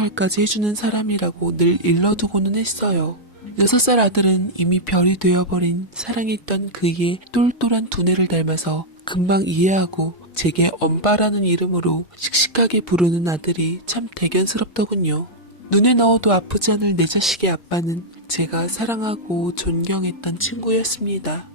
역할까지 해주는 사람이라고 늘 일러두고는 했어요. 6살 아들은 이미 별이 되어버린 사랑했던 그의 똘똘한 두뇌를 닮아서 금방 이해하고 제게 엄빠라는 이름으로 씩씩하게 부르는 아들이 참 대견스럽더군요. 눈에 넣어도 아프지 않을 내 자식의 아빠는 제가 사랑하고 존경했던 친구였습니다.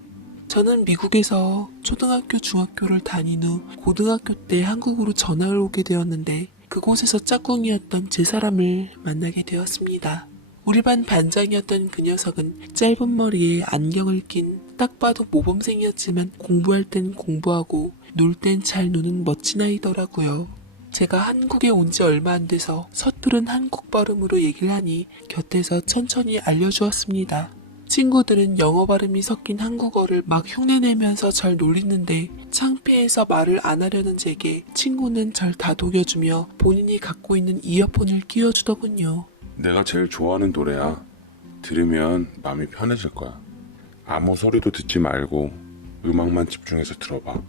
저는 미국에서 초등학교, 중학교를 다닌 후 고등학교 때 한국으로 전학을 오게 되었는데 그곳에서 짝꿍이었던 제 사람을 만나게 되었습니다. 우리 반 반장이었던 그 녀석은 짧은 머리에 안경을 낀 딱 봐도 모범생이었지만 공부할 땐 공부하고 놀 땐 잘 노는 멋진 아이더라고요. 제가 한국에 온 지 얼마 안 돼서 서투른 한국 발음으로 얘기를 하니 곁에서 천천히 알려주었습니다. 친구들은 영어 발음이 섞인 한국어를 막 흉내내면서 절 놀리는데 창피해서 말을 안 하려는 제게 친구는 절 다독여주며 본인이 갖고 있는 이어폰을 끼워주더군요. 내가 제일 좋아하는 노래야. 들으면 마음이 편해질 거야. 아무 소리도 듣지 말고 음악만 집중해서 들어봐.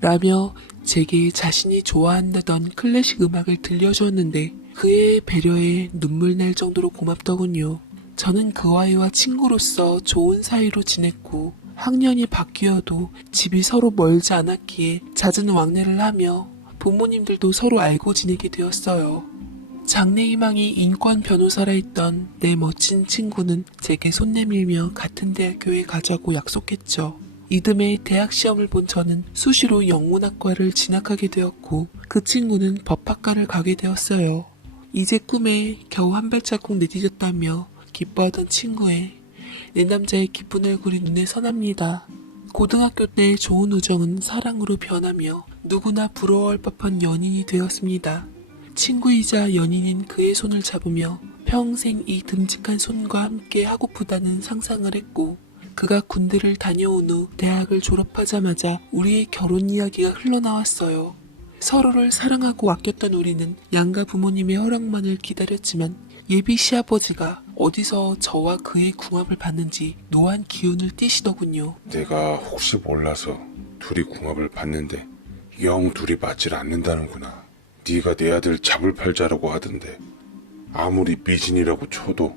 라며 제게 자신이 좋아한다던 클래식 음악을 들려주었는데 그의 배려에 눈물 날 정도로 고맙더군요. 저는 그 아이와 친구로서 좋은 사이로 지냈고 학년이 바뀌어도 집이 서로 멀지 않았기에 잦은 왕래를 하며 부모님들도 서로 알고 지내게 되었어요. 장래희망이 인권 변호사라 했던 내 멋진 친구는 제게 손 내밀며 같은 대학교에 가자고 약속했죠. 이듬해 대학 시험을 본 저는 수시로 영문학과를 진학하게 되었고 그 친구는 법학과를 가게 되었어요. 이제 꿈에 겨우 한 발자국 내디뎠다며 기뻐하던 친구의 내 남자의 기쁜 얼굴이 눈에 선합니다. 고등학교 때 좋은 우정은 사랑으로 변하며 누구나 부러워할 법한 연인이 되었습니다. 친구이자 연인인 그의 손을 잡으며 평생 이 듬직한 손과 함께 하고프다는 상상을 했고 그가 군대를 다녀온 후 대학을 졸업하자마자 우리의 결혼 이야기가 흘러나왔어요. 서로를 사랑하고 아꼈던 우리는 양가 부모님의 허락만을 기다렸지만 예비 시아버지가 어디서 저와 그의 궁합을 봤는지 노한 기운을 띠시더군요. 내가 혹시 몰라서 둘이 궁합을 봤는데 영 둘이 맞질 않는다는구나. 네가 내 아들 잡을 팔자라고 하던데 아무리 미진이라고 쳐도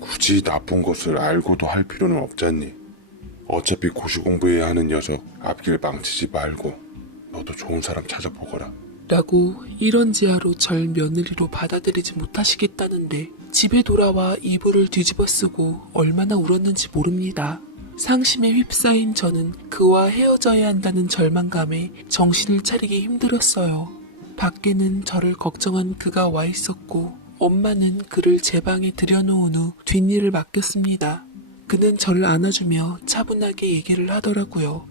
굳이 나쁜 것을 알고도 할 필요는 없잖니. 어차피 고시 공부해야 하는 녀석 앞길 망치지 말고 너도 좋은 사람 찾아보거라. 라고 이런지하로 절 며느리로 받아들이지 못하시겠다는데 집에 돌아와 이불을 뒤집어 쓰고 얼마나 울었는지 모릅니다. 상심에 휩싸인 저는 그와 헤어져야 한다는 절망감에 정신을 차리기 힘들었어요. 밖에는 저를 걱정한 그가 와 있었고 엄마는 그를 제 방에 들여놓은 후 뒷일을 맡겼습니다. 그는 저를 안아주며 차분하게 얘기를 하더라고요.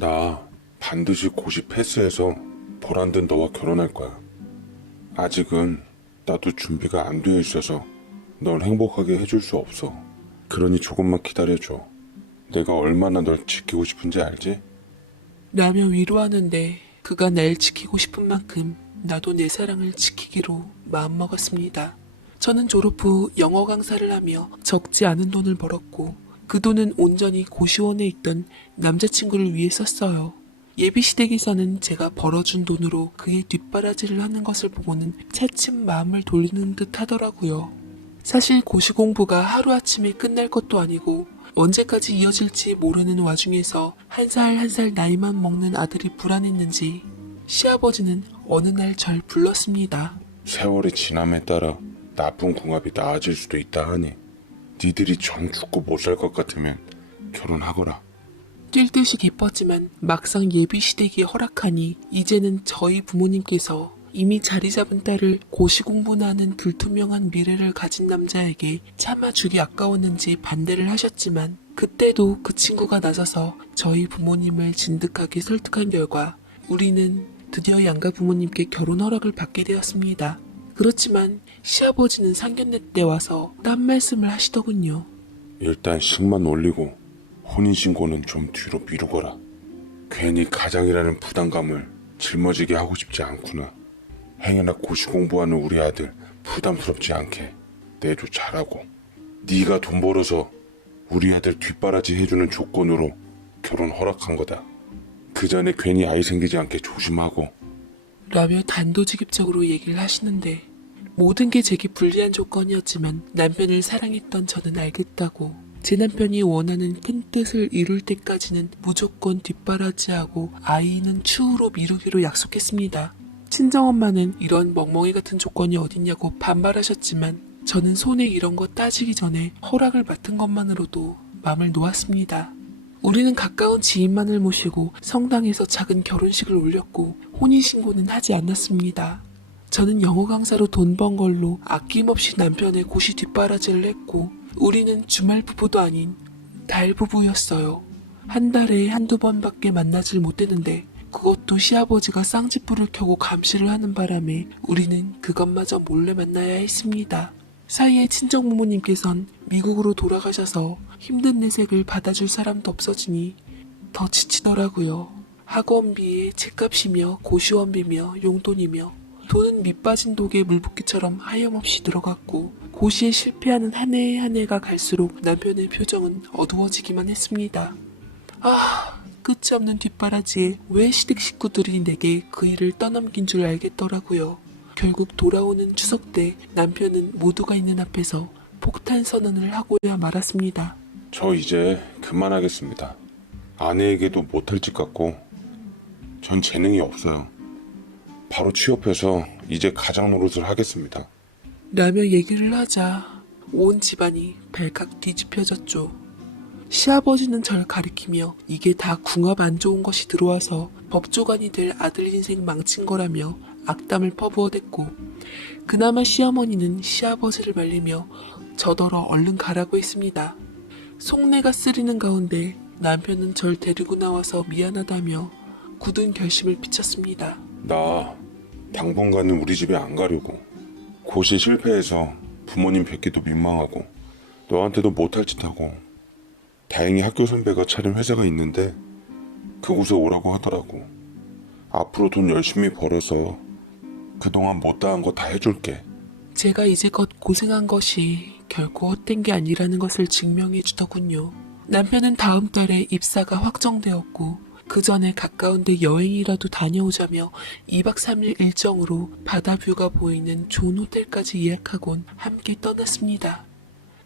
나 반드시 고시 패스해서 보란듯 너와 결혼할 거야. 아직은 나도 준비가 안 되어 있어서 널 행복하게 해줄 수 없어. 그러니 조금만 기다려줘. 내가 얼마나 널 지키고 싶은지 알지? 라며 위로하는데 그가 날 지키고 싶은 만큼 나도 내 사랑을 지키기로 마음먹었습니다. 저는 졸업 후 영어 강사를 하며 적지 않은 돈을 벌었고 그 돈은 온전히 고시원에 있던 남자친구를 위해 썼어요. 예비시댁에서는 제가 벌어준 돈으로 그의 뒷바라지를 하는 것을 보고는 차츰 마음을 돌리는 듯 하더라고요. 사실 고시 공부가 하루아침에 끝날 것도 아니고 언제까지 이어질지 모르는 와중에서 한 살 한 살 나이만 먹는 아들이 불안했는지 시아버지는 어느 날 절 불렀습니다. 세월이 지남에 따라 나쁜 궁합이 나아질 수도 있다 하니 니들이 정 죽고 못 살 것 같으면 결혼하거라. 뛸 듯이 기뻤지만 막상 예비시댁이 허락하니 이제는 저희 부모님께서 이미 자리 잡은 딸을 고시 공부나 하는 불투명한 미래를 가진 남자에게 참아주기 아까웠는지 반대를 하셨지만 그때도 그 친구가 나서서 저희 부모님을 진득하게 설득한 결과 우리는 드디어 양가 부모님께 결혼 허락을 받게 되었습니다. 그렇지만 시아버지는 상견례 때 와서 딴 말씀을 하시더군요. 일단 식만 올리고 혼인신고는 좀 뒤로 미루거라. 괜히 가장이라는 부담감을 짊어지게 하고 싶지 않구나. 행여나 고시 공부하는 우리 아들 부담스럽지 않게 내조 잘하고 네가 돈 벌어서 우리 아들 뒷바라지 해주는 조건으로 결혼 허락한 거다. 그 전에 괜히 아이 생기지 않게 조심하고. 라며 단도직입적으로 얘기를 하시는데 모든 게 제게 불리한 조건이었지만 남편을 사랑했던 저는 알겠다고. 제 남편이 원하는 큰 뜻을 이룰 때까지는 무조건 뒷바라지하고 아이는 추후로 미루기로 약속했습니다. 친정엄마는 이런 멍멍이 같은 조건이 어딨냐고 반발하셨지만 저는 손에 이런 거 따지기 전에 허락을 맡은 것만으로도 마음을 놓았습니다. 우리는 가까운 지인만을 모시고 성당에서 작은 결혼식을 올렸고 혼인신고는 하지 않았습니다. 저는 영어 강사로 돈 번 걸로 아낌없이 남편의 고시 뒷바라지를 했고 우리는 주말 부부도 아닌 달 부부였어요. 한 달에 한두 번밖에 만나질 못했는데 그것도 시아버지가 쌍짓불을 켜고 감시를 하는 바람에 우리는 그것마저 몰래 만나야 했습니다. 사이에 친정 부모님께선 미국으로 돌아가셔서 힘든 내색을 받아줄 사람도 없어지니 더 지치더라고요. 학원비에 책값이며 고시원비며 용돈이며 돈은 밑빠진 독에 물붓기처럼 하염없이 들어갔고 고시에 실패하는 한 해 한 해가 갈수록 남편의 표정은 어두워지기만 했습니다. 끝이 없는 뒷바라지에 왜 시댁 식구들이 내게 그 일을 떠넘긴 줄 알겠더라고요. 결국 돌아오는 추석 때 남편은 모두가 있는 앞에서 폭탄 선언을 하고야 말았습니다. 저 이제 그만하겠습니다. 아내에게도 못할 짓 같고 전 재능이 없어요. 바로 취업해서 이제 가장 노릇을 하겠습니다. 라며 얘기를 하자 온 집안이 발칵 뒤집혀졌죠. 시아버지는 절 가리키며 이게 다 궁합 안 좋은 것이 들어와서 법조관이 될 아들 인생 망친 거라며 악담을 퍼부어댔고 그나마 시어머니는 시아버지를 말리며 저더러 얼른 가라고 했습니다. 속내가 쓰리는 가운데 남편은 절 데리고 나와서 미안하다며 굳은 결심을 비쳤습니다. 나 당분간은 우리 집에 안 가려고. 고시 실패해서 부모님 뵙기도 민망하고 너한테도 못할 짓 하고 다행히 학교 선배가 차린 회사가 있는데 그곳에 오라고 하더라고. 앞으로 돈 열심히 벌어서 그동안 못다한 거 다 해줄게. 제가 이제껏 고생한 것이 결코 헛된 게 아니라는 것을 증명해 주더군요. 남편은 다음 달에 입사가 확정되었고 그 전에 가까운 데 여행이라도 다녀오자며 2박 3일 일정으로 바다뷰가 보이는 좋은 호텔까지 예약하곤 함께 떠났습니다.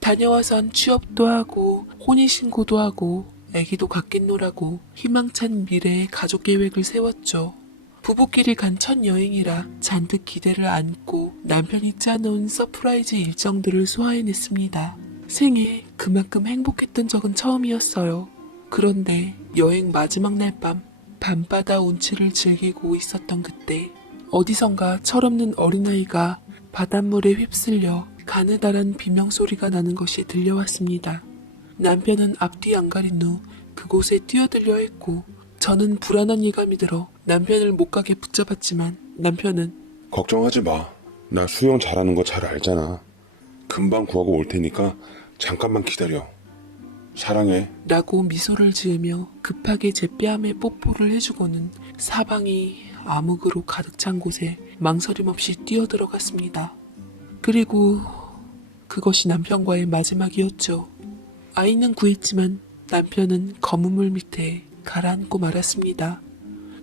다녀와선 취업도 하고 혼인신고도 하고 아기도 갖겠노라고 희망찬 미래의 가족 계획을 세웠죠. 부부끼리 간 첫 여행이라 잔뜩 기대를 안고 남편이 짜놓은 서프라이즈 일정들을 소화해냈습니다. 생애 그만큼 행복했던 적은 처음이었어요. 그런데 여행 마지막 날 밤 밤바다 운치를 즐기고 있었던 그때 어디선가 철없는 어린아이가 바닷물에 휩쓸려 가느다란 비명소리가 나는 것이 들려왔습니다. 남편은 앞뒤 안 가린 후 그곳에 뛰어들려 했고 저는 불안한 예감이 들어 남편을 못 가게 붙잡았지만 남편은 걱정하지 마. 나 수영 잘하는 거 잘 알잖아. 금방 구하고 올 테니까 잠깐만 기다려. 사랑해. 라고 미소를 지으며 급하게 제 뺨에 뽀뽀를 해주고는 사방이 암흑으로 가득 찬 곳에 망설임 없이 뛰어들어갔습니다. 그리고 그것이 남편과의 마지막이었죠. 아이는 구했지만 남편은 검은 물 밑에 가라앉고 말았습니다.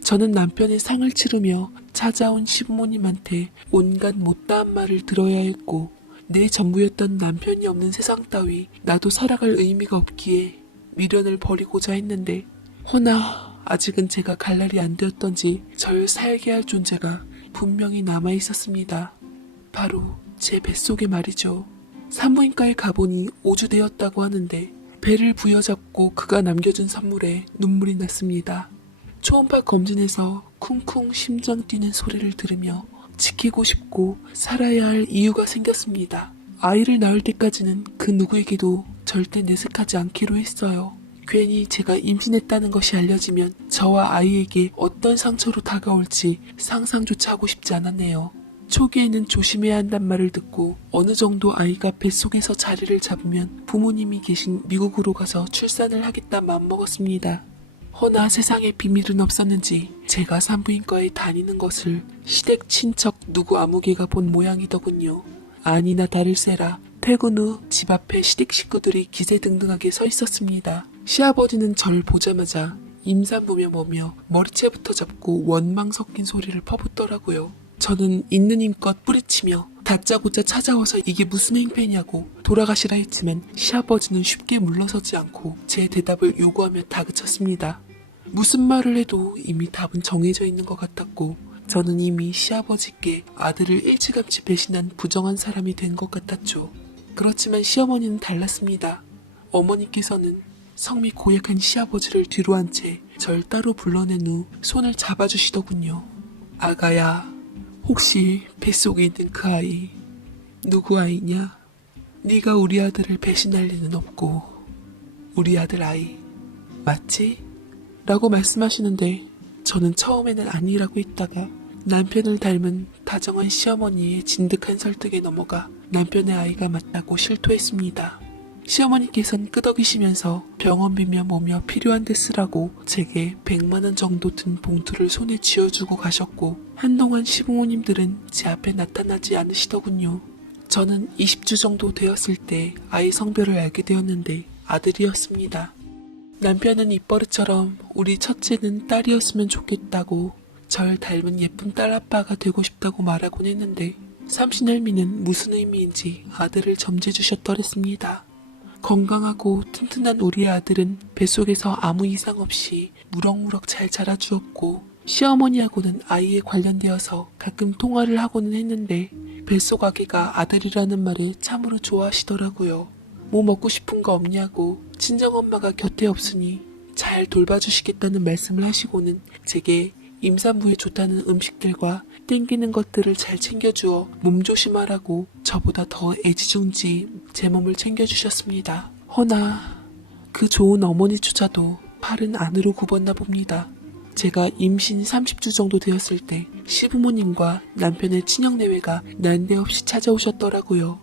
저는 남편의 상을 치르며 찾아온 시부모님한테 온갖 못다한 말을 들어야 했고 내 전부였던 남편이 없는 세상 따위 나도 살아갈 의미가 없기에 미련을 버리고자 했는데 허나 아직은 제가 갈 날이 안 되었던지 절 살게 할 존재가 분명히 남아있었습니다. 바로 제 뱃속에 말이죠. 산부인과에 가보니 5주 되었다고 하는데 배를 부여잡고 그가 남겨준 선물에 눈물이 났습니다. 초음파 검진에서 쿵쿵 심장 뛰는 소리를 들으며 지키고 싶고 살아야 할 이유가 생겼습니다. 아이를 낳을 때까지는 그 누구에게도 절대 내색하지 않기로 했어요. 괜히 제가 임신했다는 것이 알려지면 저와 아이에게 어떤 상처로 다가올지 상상조차 하고 싶지 않았네요. 초기에는 조심해야 한단 말을 듣고 어느 정도 아이가 뱃속에서 자리를 잡으면 부모님이 계신 미국으로 가서 출산을 하겠다 마음먹었습니다. 허나 세상에 비밀은 없었는지 제가 산부인과에 다니는 것을 시댁 친척 누구 아무개가 본 모양이더군요. 아니나 다를세라 퇴근 후 집 앞에 시댁 식구들이 기세등등하게 서 있었습니다. 시아버지는 절 보자마자 임산부며 뭐며 머리채부터 잡고 원망 섞인 소리를 퍼붓더라고요. 저는 있는 힘껏 뿌리치며 다짜고짜 찾아와서 이게 무슨 행패냐고 돌아가시라 했지만 시아버지는 쉽게 물러서지 않고 제 대답을 요구하며 다그쳤습니다. 무슨 말을 해도 이미 답은 정해져 있는 것 같았고 저는 이미 시아버지께 아들을 일찌감치 배신한 부정한 사람이 된 것 같았죠. 그렇지만 시어머니는 달랐습니다. 어머니께서는 성미 고약한 시아버지를 뒤로 한 채 절 따로 불러낸 후 손을 잡아주시더군요. 아가야, 혹시 뱃속에 있는 그 아이 누구 아이냐? 네가 우리 아들을 배신할 리는 없고 우리 아들 아이 맞지? 라고 말씀하시는데 저는 처음에는 아니라고 했다가 남편을 닮은 다정한 시어머니의 진득한 설득에 넘어가 남편의 아이가 맞다고 실토했습니다. 시어머니께서는 끄덕이시면서 병원비며 뭐며 필요한 데 쓰라고 제게 100만 원 정도 든 봉투를 손에 쥐어주고 가셨고 한동안 시부모님들은 제 앞에 나타나지 않으시더군요. 저는 20주 정도 되었을 때 아이 성별을 알게 되었는데 아들이었습니다. 남편은 입버릇처럼 우리 첫째는 딸이었으면 좋겠다고 절 닮은 예쁜 딸아빠가 되고 싶다고 말하곤 했는데 삼신할미는 무슨 의미인지 아들을 점지해주셨더랬습니다. 건강하고 튼튼한 우리 아들은 뱃속에서 아무 이상 없이 무럭무럭 잘 자라주었고 시어머니하고는 아이에 관련되어서 가끔 통화를 하고는 했는데 뱃속 아기가 아들이라는 말에 참으로 좋아하시더라고요. 뭐 먹고 싶은 거 없냐고 친정엄마가 곁에 없으니 잘 돌봐주시겠다는 말씀을 하시고는 제게 임산부에 좋다는 음식들과 땡기는 것들을 잘 챙겨주어 몸조심하라고 저보다 더 애지중지 제 몸을 챙겨주셨습니다. 허나 그 좋은 어머니조차도 팔은 안으로 굽었나 봅니다. 제가 임신 30주 정도 되었을 때 시부모님과 남편의 친형내외가 난데없이 찾아오셨더라고요.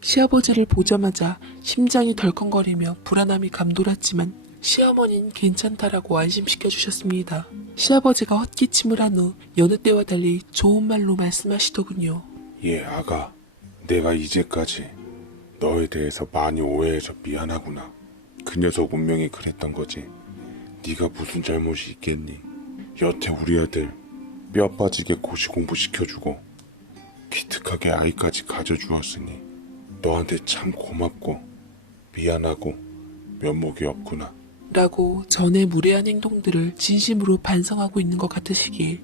시아버지를 보자마자 심장이 덜컹거리며 불안함이 감돌았지만 시어머니는 괜찮다라고 안심시켜 주셨습니다. 시아버지가 헛기침을 한 후 여느 때와 달리 좋은 말로 말씀하시더군요. 예, 아가. 내가 이제까지 너에 대해서 많이 오해해서 미안하구나. 그 녀석 운명이 그랬던 거지. 네가 무슨 잘못이 있겠니? 여태 우리 애들 뼈 빠지게 고시 공부 시켜주고 기특하게 아이까지 가져주었으니 너한테 참 고맙고 미안하고 면목이 없구나. 라고 전의 무례한 행동들을 진심으로 반성하고 있는 것 같으시길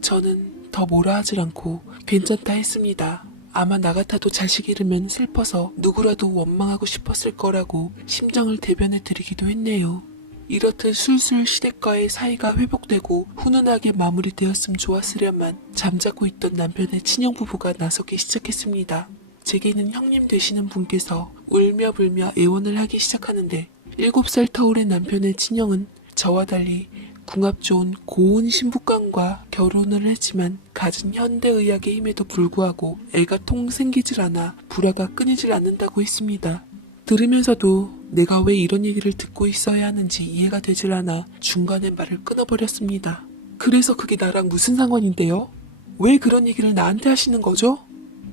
저는 더 뭐라 하질 않고 괜찮다 했습니다. 아마 나 같아도 자식 잃으면 슬퍼서 누구라도 원망하고 싶었을 거라고 심정을 대변해 드리기도 했네요. 이렇듯 술술 시댁과의 사이가 회복되고 훈훈하게 마무리되었으면 좋았으련만 잠자고 있던 남편의 친형부부가 나서기 시작했습니다. 제게는 형님 되시는 분께서 울며 불며 애원을 하기 시작하는데 7살 터울의 남편의 친형은 저와 달리 궁합 좋은 고운 신부감과 결혼을 했지만 갖은 현대의학의 힘에도 불구하고 애가 통 생기질 않아 불화가 끊이질 않는다고 했습니다. 들으면서도 내가 왜 이런 얘기를 듣고 있어야 하는지 이해가 되질 않아 중간에 말을 끊어버렸습니다. 그래서 그게 나랑 무슨 상관인데요? 왜 그런 얘기를 나한테 하시는 거죠?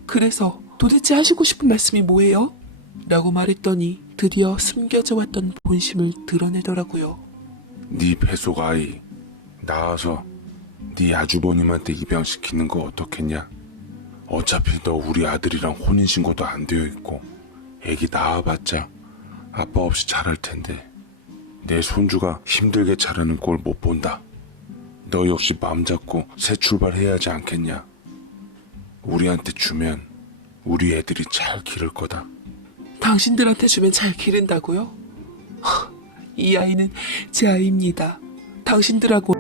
그래서 도대체 하시고 싶은 말씀이 뭐예요? 라고 말했더니 드디어 숨겨져 왔던 본심을 드러내더라고요. 네 뱃속 아이 낳아서 네 아주버님한테 입양시키는 거 어떻겠냐? 어차피 너 우리 아들이랑 혼인신고도 안 되어 있고 애기 낳아봤자 아빠 없이 자랄 텐데 내 손주가 힘들게 자라는 꼴 못 본다. 너 역시 마음 잡고 새 출발해야 하지 않겠냐? 우리한테 주면 우리 애들이 잘 기를 거다. 당신들한테 주면 잘 기른다고요? 이 아이는 제 아이입니다. 당신들하고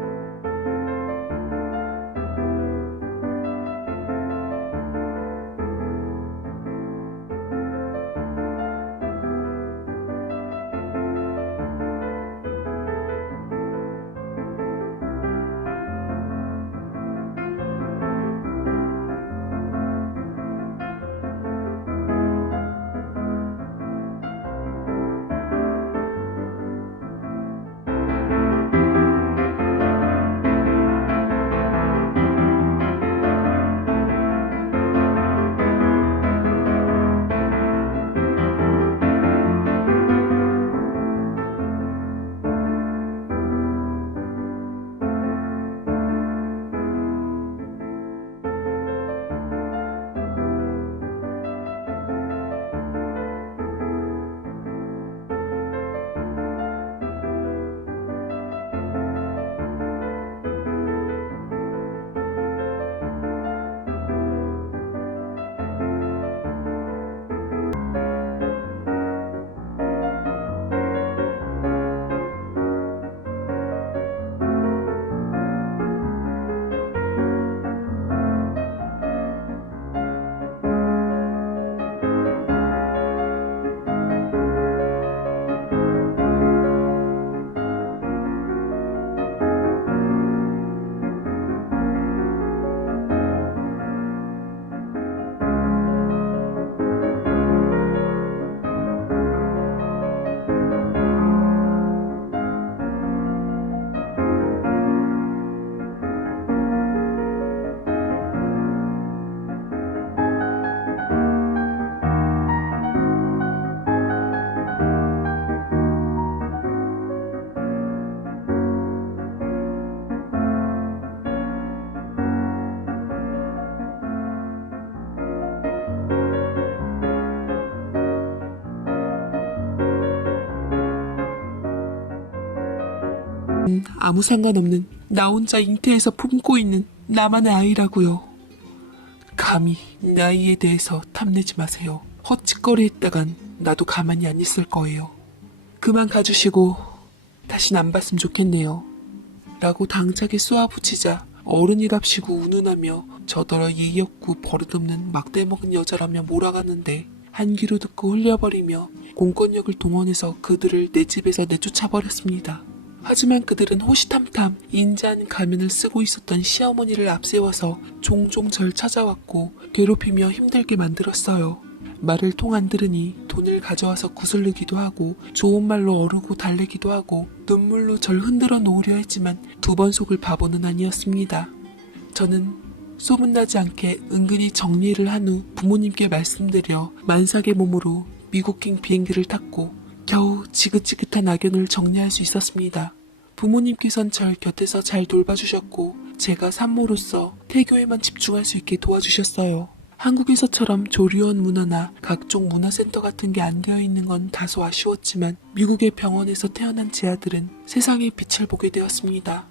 아무 상관없는 나 혼자 잉태해서 품고 있는 나만의 아이라고요. 감히 내 아이에 대해서 탐내지 마세요. 헛짓거리했다간 나도 가만히 안 있을 거예요. 그만 가주시고 다신 안 봤으면 좋겠네요. 라고 당차게 쏘아붙이자 어른이랍시고 운운하며 저더러 예의 없고 버릇없는 막대먹은 여자라며 몰아가는데 한 귀로 듣고 흘려버리며 공권력을 동원해서 그들을 내 집에서 내쫓아버렸습니다. 하지만 그들은 호시탐탐 인자한 가면을 쓰고 있었던 시어머니를 앞세워서 종종 절 찾아왔고 괴롭히며 힘들게 만들었어요. 말을 통 안 들으니 돈을 가져와서 구슬르기도 하고 좋은 말로 어르고 달래기도 하고 눈물로 절 흔들어 놓으려 했지만 두 번 속을 바보는 아니었습니다. 저는 소문나지 않게 은근히 정리를 한 후 부모님께 말씀드려 만삭의 몸으로 미국행 비행기를 탔고 겨우 지긋지긋한 악연을 정리할 수 있었습니다. 부모님께선 절 곁에서 잘 돌봐주셨고 제가 산모로서 태교에만 집중할 수 있게 도와주셨어요. 한국에서처럼 조리원 문화나 각종 문화센터 같은 게 안 되어 있는 건 다소 아쉬웠지만 미국의 병원에서 태어난 제 아들은 세상의 빛을 보게 되었습니다.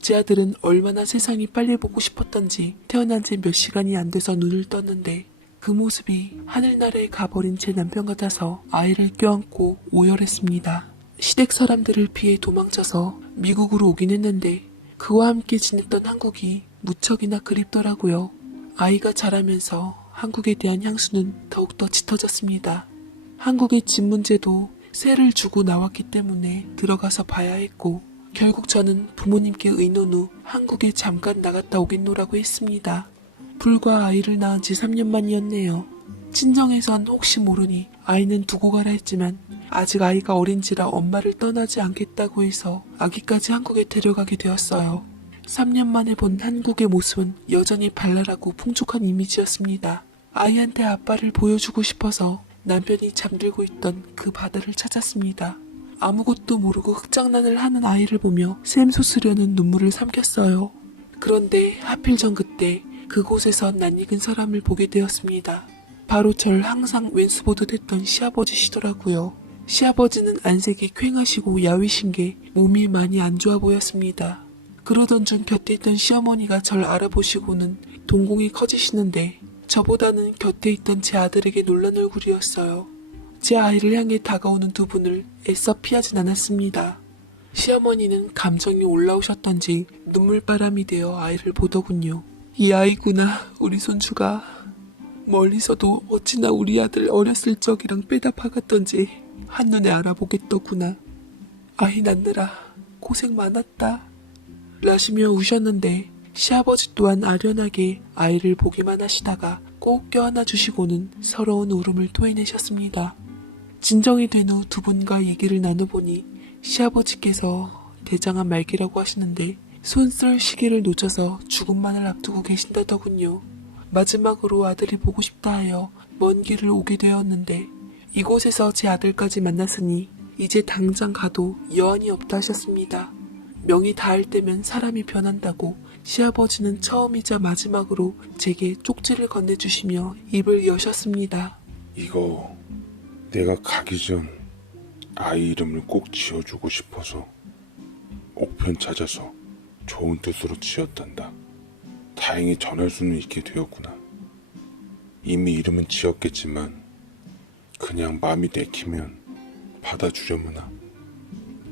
제 아들은 얼마나 세상이 빨리 보고 싶었던지 태어난 지 몇 시간이 안 돼서 눈을 떴는데 그 모습이 하늘나라에 가버린 제 남편 같아서 아이를 껴안고 오열했습니다. 시댁 사람들을 피해 도망쳐서 미국으로 오긴 했는데 그와 함께 지냈던 한국이 무척이나 그립더라고요. 아이가 자라면서 한국에 대한 향수는 더욱더 짙어졌습니다. 한국의 집 문제도 세를 주고 나왔기 때문에 들어가서 봐야 했고 결국 저는 부모님께 의논 후 한국에 잠깐 나갔다 오겠노라고 했습니다. 불과 아이를 낳은 지 3년 만이었네요. 친정에선 혹시 모르니 아이는 두고 가라 했지만 아직 아이가 어린지라 엄마를 떠나지 않겠다고 해서 아기까지 한국에 데려가게 되었어요. 3년 만에 본 한국의 모습은 여전히 발랄하고 풍족한 이미지였습니다. 아이한테 아빠를 보여주고 싶어서 남편이 잠들고 있던 그 바다를 찾았습니다. 아무것도 모르고 흑장난을 하는 아이를 보며 샘솟으려는 눈물을 삼켰어요. 그런데 하필 전 그때 그곳에서 낯익은 사람을 보게 되었습니다. 바로 절 항상 왼수보듯 했던 시아버지시더라고요. 시아버지는 안색이 퀭하시고 야위신 게 몸이 많이 안 좋아 보였습니다. 그러던 중 곁에 있던 시어머니가 절 알아보시고는 동공이 커지시는데 저보다는 곁에 있던 제 아들에게 놀란 얼굴이었어요. 제 아이를 향해 다가오는 두 분을 애써 피하진 않았습니다. 시어머니는 감정이 올라오셨던지 눈물바람이 되어 아이를 보더군요. 이 아이구나, 우리 손주가. 멀리서도 어찌나 우리 아들 어렸을 적이랑 빼다 박았던지 한눈에 알아보겠더구나. 아이 낳느라 고생 많았다. 라시며 우셨는데 시아버지 또한 아련하게 아이를 보기만 하시다가 꼭 껴안아 주시고는 서러운 울음을 토해내셨습니다. 진정이 된 후 두 분과 얘기를 나눠보니 시아버지께서 대장암 말기라고 하시는데 손쓸 시기를 놓쳐서 죽음만을 앞두고 계신다더군요. 마지막으로 아들이 보고 싶다 하여 먼 길을 오게 되었는데 이곳에서 제 아들까지 만났으니 이제 당장 가도 여한이 없다 하셨습니다. 명이 닿을 때면 사람이 변한다고 시아버지는 처음이자 마지막으로 제게 쪽지를 건네주시며 입을 여셨습니다. 이거 내가 가기 전 아이 이름을 꼭 지어주고 싶어서 옥편 찾아서 좋은 뜻으로 지었단다. 다행히 전할 수는 있게 되었구나. 이미 이름은 지었겠지만 그냥 마음이 내키면 받아주려무나.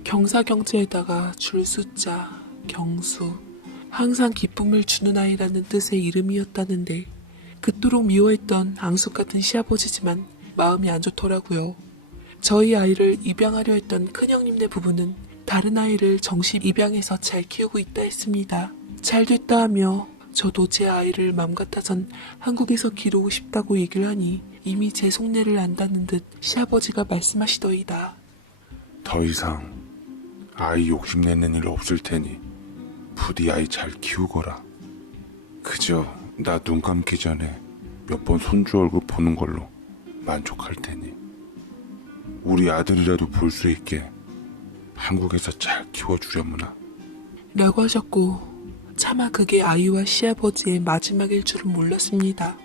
경사경자에다가 줄 숫자, 경수, 항상 기쁨을 주는 아이라는 뜻의 이름이었다는데 그토록 미워했던 앙숙 같은 시아버지지만 마음이 안 좋더라고요. 저희 아이를 입양하려 했던 큰형님네 부부는 다른 아이를 정식 입양해서 잘 키우고 있다 했습니다. 잘 됐다 하며 저도 제 아이를 맘 같아선 한국에서 기르고 싶다고 얘기를 하니 이미 제 속내를 안다는 듯 시아버지가 말씀하시더이다. 더 이상 아이 욕심내는 일 없을 테니 부디 아이 잘 키우거라. 그저 나 눈 감기 전에 몇 번 손주 얼굴 보는 걸로 만족할 테니 우리 아들이라도 볼 수 있게 한국에서 잘 키워주려무나. 라고 하셨고 차마 그게 아이와 시아버지의 마지막일 줄은 몰랐습니다.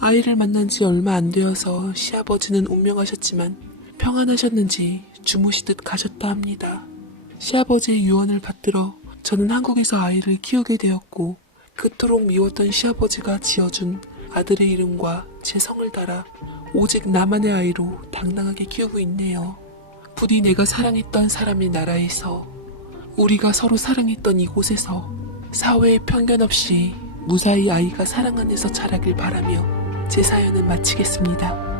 아이를 만난 지 얼마 안 되어서 시아버지는 운명하셨지만 평안하셨는지 주무시듯 가셨다 합니다. 시아버지의 유언을 받들어 저는 한국에서 아이를 키우게 되었고 그토록 미웠던 시아버지가 지어준 아들의 이름과 제 성을 달아 오직 나만의 아이로 당당하게 키우고 있네요. 부디 내가 사랑했던 사람의 나라에서 우리가 서로 사랑했던 이곳에서 사회의 편견 없이 무사히 아이가 사랑 안에서 자라길 바라며 제 사연은 마치겠습니다.